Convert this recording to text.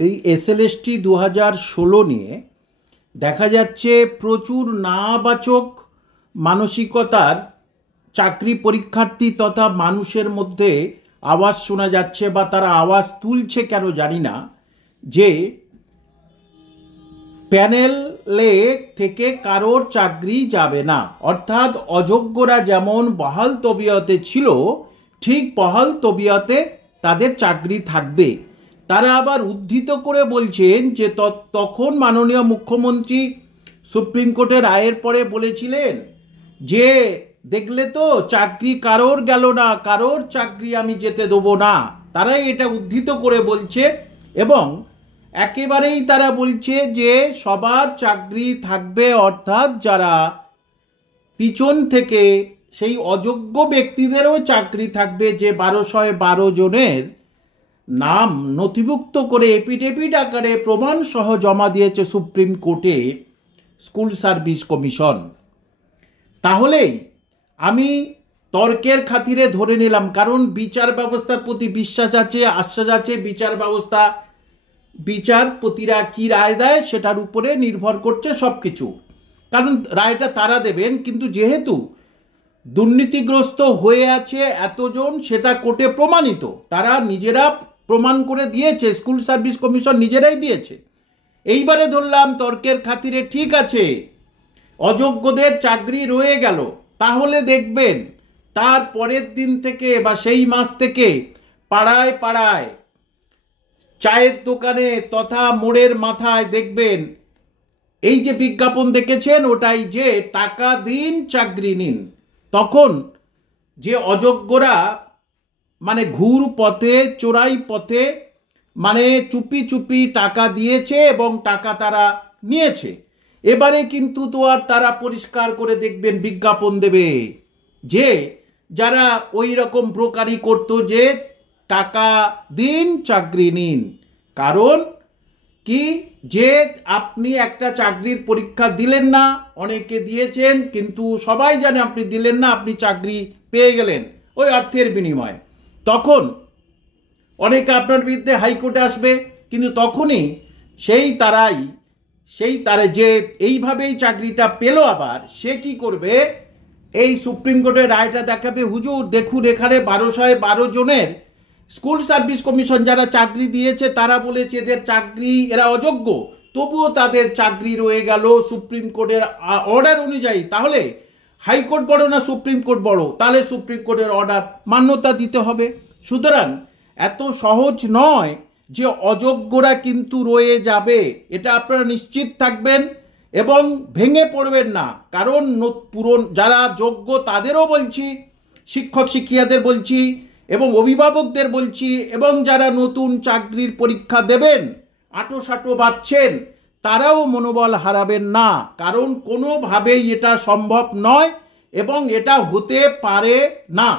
এই এসএলএসটি 2016 নিয়ে দেখা যাচ্ছে প্রচুর নাবাচক মানসিকতার চাকরি পরীক্ষার্থী তথা মানুষের মধ্যে আওয়াজ শোনা যাচ্ছে, বা তারা আওয়াজ তুলছে কেন জানি না, যে প্যানেলে থেকে কারোর চাকরি যাবে না। অর্থাৎ অযোগ্যরা যেমন বহাল তবিয়তে ছিল, ঠিক বহাল তবিয়তে তাদের চাকরি থাকবে। তারা আবার উদ্ধৃত করে বলছেন যে তখন মাননীয় মুখ্যমন্ত্রী সুপ্রিম কোর্টের রায়ের পরে বলেছিলেন যে দেখলে তো চাকরি কারোর গেল না, কারোর চাকরি আমি যেতে দেবো না। তারাই এটা উদ্ধৃত করে বলছে এবং একেবারেই তারা বলছে যে সবার চাকরি থাকবে, অর্থাৎ যারা পিছন থেকে সেই অযোগ্য ব্যক্তিদেরও চাকরি থাকবে। যে 1212 জনের নাম নথিভুক্ত করে এপিডেভিট আকারে প্রমাণ সহ জমা দিয়েছে সুপ্রিম কোর্টে স্কুল সার্ভিস কমিশন। তাহলেই আমি তর্কের খাতিরে ধরে নিলাম, কারণ বিচার ব্যবস্থার প্রতি বিশ্বাস আছে, আশ্বাস আছে। বিচারপতিরা কি রায় দেয় সেটার উপরে নির্ভর করছে সব কিছু, কারণ রায়টা তারা দেবেন। কিন্তু যেহেতু দুর্নীতিগ্রস্ত হয়ে আছে এতজন, সেটা কোর্টে প্রমাণিত, তারা নিজেরা প্রমাণ করে দিয়েছে, স্কুল সার্ভিস কমিশন নিজেরাই দিয়েছে। এইবারে ধরলাম তর্কের খাতিরে ঠিক আছে, অযোগ্যদের চাকরি রয়ে গেল, তাহলে দেখবেন তার পরের দিন থেকে বা সেই মাস থেকে পাড়ায় পাড়ায়, চায়ের দোকানে তথা মোড়ের মাথায় দেখবেন এই যে বিজ্ঞাপন দেখেছেন, ওটাই যে টাকা দিন চাকরি নিন। তখন যে অযোগ্যরা মানে ঘুর পথে, চোরাই পথে, মানে চুপি চুপি টাকা দিয়েছে এবং টাকা তারা নিয়েছে, এবারে কিন্তু তো আর তারা পরিষ্কার করে দেখবেন বিজ্ঞাপন দেবে যে যারা ওই রকম ব্রোকারি করতো যে টাকা দিন চাকরি নিন। কারণ কি, যে আপনি একটা চাকরির পরীক্ষা দিলেন না, অনেকে দিয়েছেন কিন্তু সবাই জানে আপনি দিলেন না, আপনি চাকরি পেয়ে গেলেন ওই অর্থের বিনিময়ে। তখন অনেকে আপনার বিরুদ্ধে হাইকোর্টে আসবে, কিন্তু তখনই তারা যে এইভাবেই চাকরিটা পেল, আবার সে কি করবে, এই সুপ্রিম কোর্টের রায়টা দেখাবে, হুজুর দেখুন এখানে 1212 জনের স্কুল সার্ভিস কমিশন যারা চাকরি দিয়েছে তারা বলেছে এদের চাকরি, এরা অযোগ্য, তবুও তাদের চাকরি রয়ে গেল সুপ্রিম কোর্টের অর্ডার অনুযায়ী। তাহলে হাইকোর্ট বড় না সুপ্রিম কোর্ট বড়? তাহলে সুপ্রিম কোর্টের অর্ডার মান্যতা দিতে হবে। সুতরাং এত সহজ নয় যে অযোগ্যরা কিন্তু রয়ে যাবে, এটা আপনারা নিশ্চিত থাকবেন এবং ভেঙে পড়বেন না। কারণ যারা যোগ্য তাদেরও বলছি, শিক্ষক শিক্ষিকাদের বলছি এবং অভিভাবকদের বলছি, এবং যারা নতুন চাকরির পরীক্ষা দেবেন আঁটো বাচ্ছেন, তারাও মনোবল হারাবেন না। কারণ কোনোভাবেই এটা সম্ভব নয় এবং এটা হতে পারে না।